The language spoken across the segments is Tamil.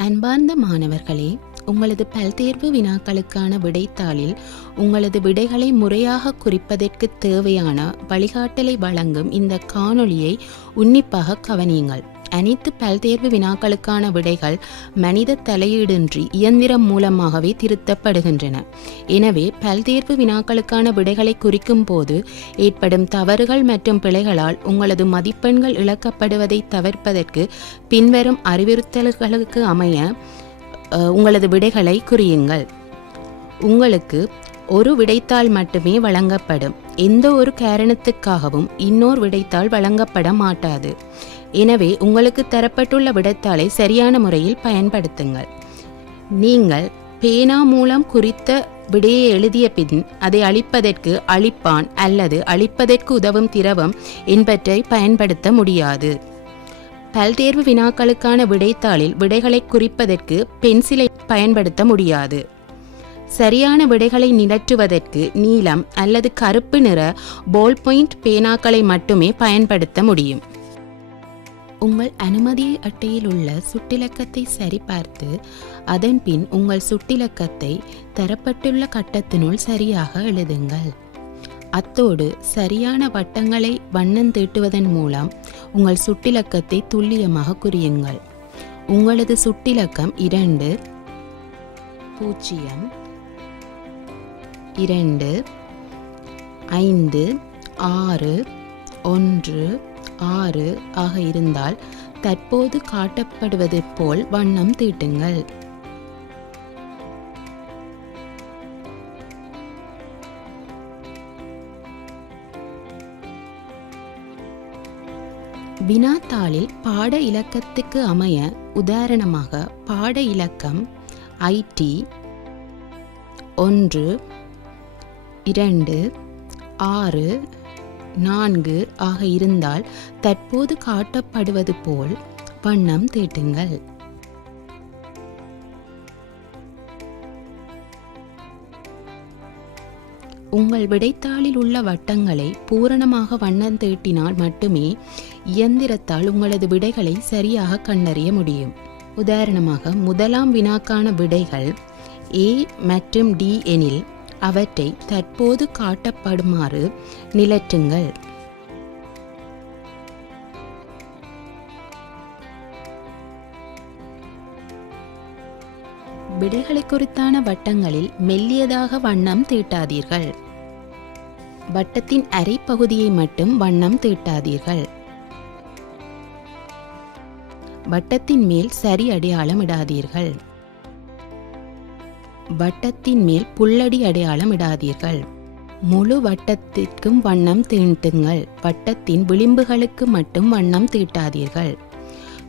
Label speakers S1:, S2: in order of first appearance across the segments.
S1: அன்பார்ந்த மாணவர்களே உங்களது பல்தேர்வு வினாக்களுக்கான விடைத்தாளில் உங்களது விடைகளை முறையாக குறிப்பதற்கு தேவையான வழிகாட்டலை வழங்கும் இந்த காணொளியை உன்னிப்பாக கவனியுங்கள். அனைத்து பல்தேர்வு வினாக்களுக்கான விடைகள் மனித தலையீடின்றி இயந்திரம் மூலமாகவே திருத்தப்படுகின்றன. எனவே பல்தேர்வு வினாக்களுக்கான விடைகளை குறிக்கும் போது ஏற்படும் தவறுகள் மற்றும் பிழைகளால் உங்களது மதிப்பெண்கள் இழக்கப்படுவதை தவிர்ப்பதற்கு பின்வரும் அறிவுறுத்தல்களுக்கு அமைய உங்களது விடைகளை குறியுங்கள். உங்களுக்கு ஒரு விடைத்தாள் மட்டுமே வழங்கப்படும். எந்த ஒரு காரணத்துக்காகவும் இன்னொரு விடைத்தாள் வழங்கப்பட மாட்டாது. எனவே உங்களுக்கு தரப்பட்டுள்ள விடைத்தாளை சரியான முறையில் பயன்படுத்துங்கள். நீங்கள் பேனா மூலம் குறித்த விடையை எழுதிய பின் அதை அழிப்பதற்கு அழிப்பான் அல்லது அழிப்பதற்கு உதவும் திரவம் என்பற்றை பயன்படுத்த முடியாது. பல்தேர்வு வினாக்களுக்கான விடைத்தாளில் விடைகளை குறிப்பதற்கு பென்சிலை பயன்படுத்த முடியாது. சரியான விடைகளை நிலற்றுவதற்கு நீலம் அல்லது கருப்பு நிற போல் பாயிண்ட் பேனாக்களை மட்டுமே பயன்படுத்த முடியும். உங்கள் அனுமதி அட்டையில் உள்ள சுட்டிலக்கத்தை சரிபார்த்து அதன் பின் உங்கள் சுட்டிலக்கத்தை தரப்பட்டுள்ள கட்டத்தினுள் சரியாக எழுதுங்கள். அத்தோடு சரியான வட்டங்களை வண்ணம் தீட்டுவதன் மூலம் உங்கள் சுட்டிலக்கத்தை துல்லியமாக குறியுங்கள். உங்களது சுட்டிலக்கம் இரண்டு பூஜ்ஜியம் இரண்டு ஐந்து ஆறு ஒன்று ஆறு ஆக இருந்தால் தற்போது காட்டப்படுவது போல் வண்ணம் தீட்டுங்கள். வினாத்தாளில் பாட இலக்கத்துக்கு அமைய உதாரணமாக பாட இலக்கம் ஐடி ஒன்று இரண்டு ஆறு நான்கு ஆக இருந்தால் தற்போது காட்டப்படுவது போல் வண்ணம் தீட்டுங்கள் உங்கள் விடைத்தாளில் உள்ள வட்டங்களை பூரணமாக வண்ணம் தீட்டினால் மட்டுமே இயந்திரத்தால் உங்களது விடைகளை சரியாக கண்டறிய முடியும். உதாரணமாக முதலாம் வினாக்கான விடைகள் ஏ மற்றும் டி எனில் அவற்றை தற்போது காட்டப்படுமாறு நிலற்றுங்கள். விடைகளை குறித்தான வட்டங்களில் மெல்லியதாக வண்ணம் தீட்டாதீர்கள். வட்டத்தின் அரை பகுதியை மட்டும் வண்ணம் தீட்டாதீர்கள். வட்டத்தின் மேல் சரி அடையாளம் இடாதீர்கள் வட்டத்தின் மேல் புல்லடி அடையாளம் இடாதீர்கள் முழு வட்டத்திற்கும் வண்ணம் தீட்டுங்கள். வட்டத்தின் விளிம்புகளுக்கு மட்டும் வண்ணம் தீட்டாதீர்கள்.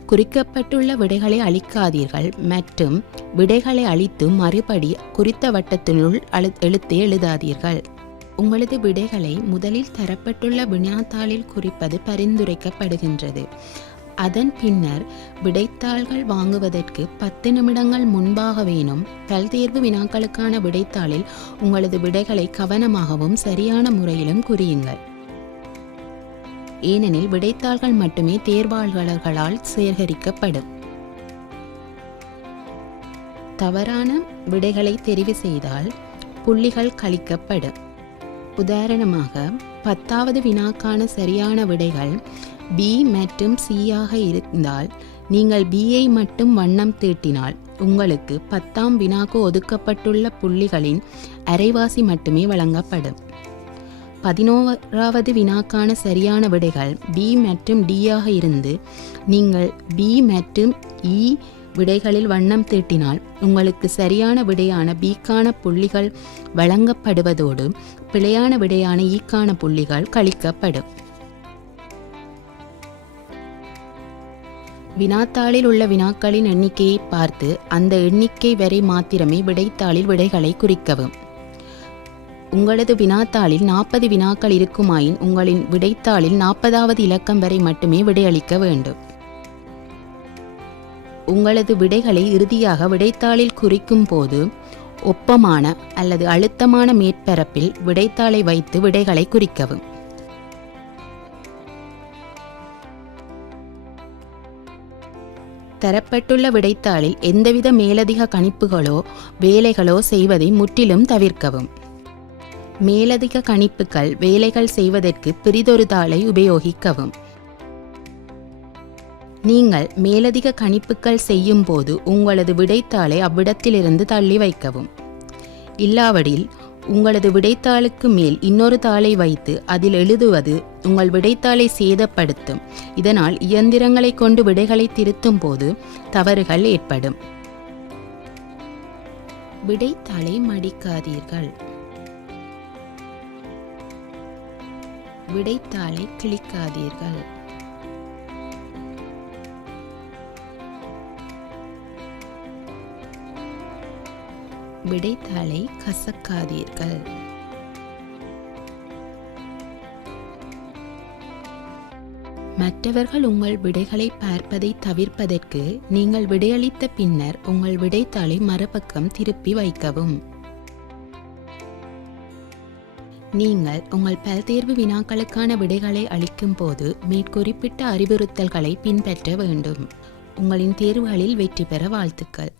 S1: குறிக்கப்பட்டுள்ள விடைகளை அழிக்காதீர்கள். மற்றும் விடைகளை அழித்து மறுபடி குறித்த வட்டத்தினுள் அழு- எழுத்தை எழுதாதீர்கள். உங்களது விடைகளை முதலில் தரப்பட்டுள்ள வினாத்தாளில் குறிப்பது பரிந்துரைக்கப்படுகின்றது. அதன் பின்னர் விடைத்தாள்கள் வாங்குவதற்கு பத்து நிமிடங்கள் முன்பாகவேனும் பல்தேர்வு வினாக்களுக்கான விடைத்தாளில் உங்களது விடைகளை கவனமாகவும் சரியான முறையிலும் குறியுங்கள். ஏனெனில் விடைத்தாள்கள் மட்டுமே தேர்வாளர்களால் சேகரிக்கப்படும். தவறான விடைகளை தெரிவு செய்தால் புள்ளிகள் கழிக்கப்படும். உதாரணமாக பத்தாவது வினாக்கான சரியான விடைகள் பி மற்றும் சியாக இருந்தால் நீங்கள் பியை மட்டும் வண்ணம் தீட்டினால் உங்களுக்கு பத்தாம் வினாக்கு ஒதுக்கப்பட்டுள்ள புள்ளிகளின் அரைவாசி மட்டுமே வழங்கப்படும். பதினோராவது வினாக்கான சரியான விடைகள் பி மற்றும் டியாக இருந்து நீங்கள் பி மற்றும் இ விடைகளில் வண்ணம் தீட்டினால் உங்களுக்கு சரியான விடையான பிக்கான புள்ளிகள் வழங்கப்படுவதோடு பிழையான விடையான e ஈக்கான புள்ளிகள் கழிக்கப்படும். வினாத்தாளில் உள்ள வினாக்களின் எண்ணிக்கையை பார்த்து அந்த எண்ணிக்கை வரை மாத்திரமே விடைத்தாளில் விடைகளை குறிக்கவும். உங்களது வினாத்தாளில் நாற்பது வினாக்கள் இருக்குமாயின் உங்களின் விடைத்தாளில் நாற்பதாவது இலக்கம் வரை மட்டுமே விடையளிக்க வேண்டும். உங்களது விடைகளை இறுதியாக விடைத்தாளில் குறிக்கும் போது ஒப்பமான அல்லது அழுத்தமான மேற்பரப்பில் விடைத்தாளை வைத்து விடைகளை குறிக்கவும். தரப்பட்டுள்ள விடைத்தாளில் எந்தவித மேலதிக கணிப்புகளோ வேலைகளோ செய்வதை முற்றிலும் தவிர்க்கவும். மேலதிக கணிப்புகள் வேலைகள் செய்வதற்கு பிரிதொரு தாளை உபயோகிக்கவும். நீங்கள் மேலதிக கணிப்புகள் செய்யும் போது உங்களது விடைத்தாளை அவ்விடத்திலிருந்து தள்ளி வைக்கவும். இல்லாவிடில் உங்களது விடைத்தாளுக்கு மேல் இன்னொரு தாளை வைத்து அதில் எழுதுவது உங்கள் விடைத்தாளை சேதப்படுத்தும். இதனால் இயந்திரங்களை கொண்டு விடைகளை திருத்தும் போது தவறுகள் ஏற்படும். விடைத்தாளை மடிக்காதீர்கள். விடைத்தாளை கிழிக்காதீர்கள். விடைத்தாளை கசக்காதீர்கள். மற்றவர்கள் உங்கள் விடைகளை பார்ப்பதை தவிர்ப்பதற்கு நீங்கள் விடையளித்த பின்னர் உங்கள் விடைத்தாளை மறுபக்கம் திருப்பி வைக்கவும். நீங்கள் உங்கள் பல்தேர்வு வினாக்களுக்கான விடைகளை அளிக்கும் போது மேற்குறிப்பிட்ட அறிவுறுத்தல்களை பின்பற்ற வேண்டும். உங்களின் தேர்வுகளில் வெற்றி பெற வாழ்த்துக்கள்.